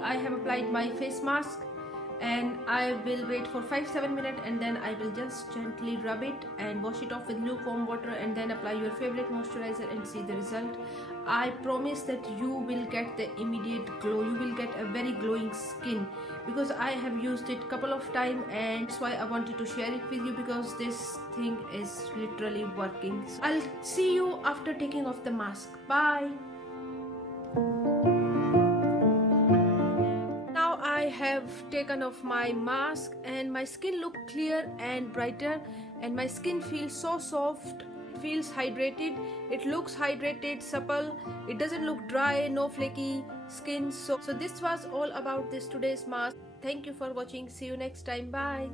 I have applied my face mask and I will wait for 5-7 minutes, and then I will just gently rub it and wash it off with lukewarm water, and then apply your favorite moisturizer and see the result. I promise that you will get the immediate glow. You will get a very glowing skin, because I have used it couple of times, and that's why I wanted to share it with you, because this thing is literally working. So I'll see you after taking off the mask. Bye. I have taken off my mask and my skin look clear and brighter, and my skin feels so soft, feels hydrated, it looks hydrated, supple, it doesn't look dry, no flaky skin. So this was all about this today's mask. Thank you for watching. See you next time. Bye.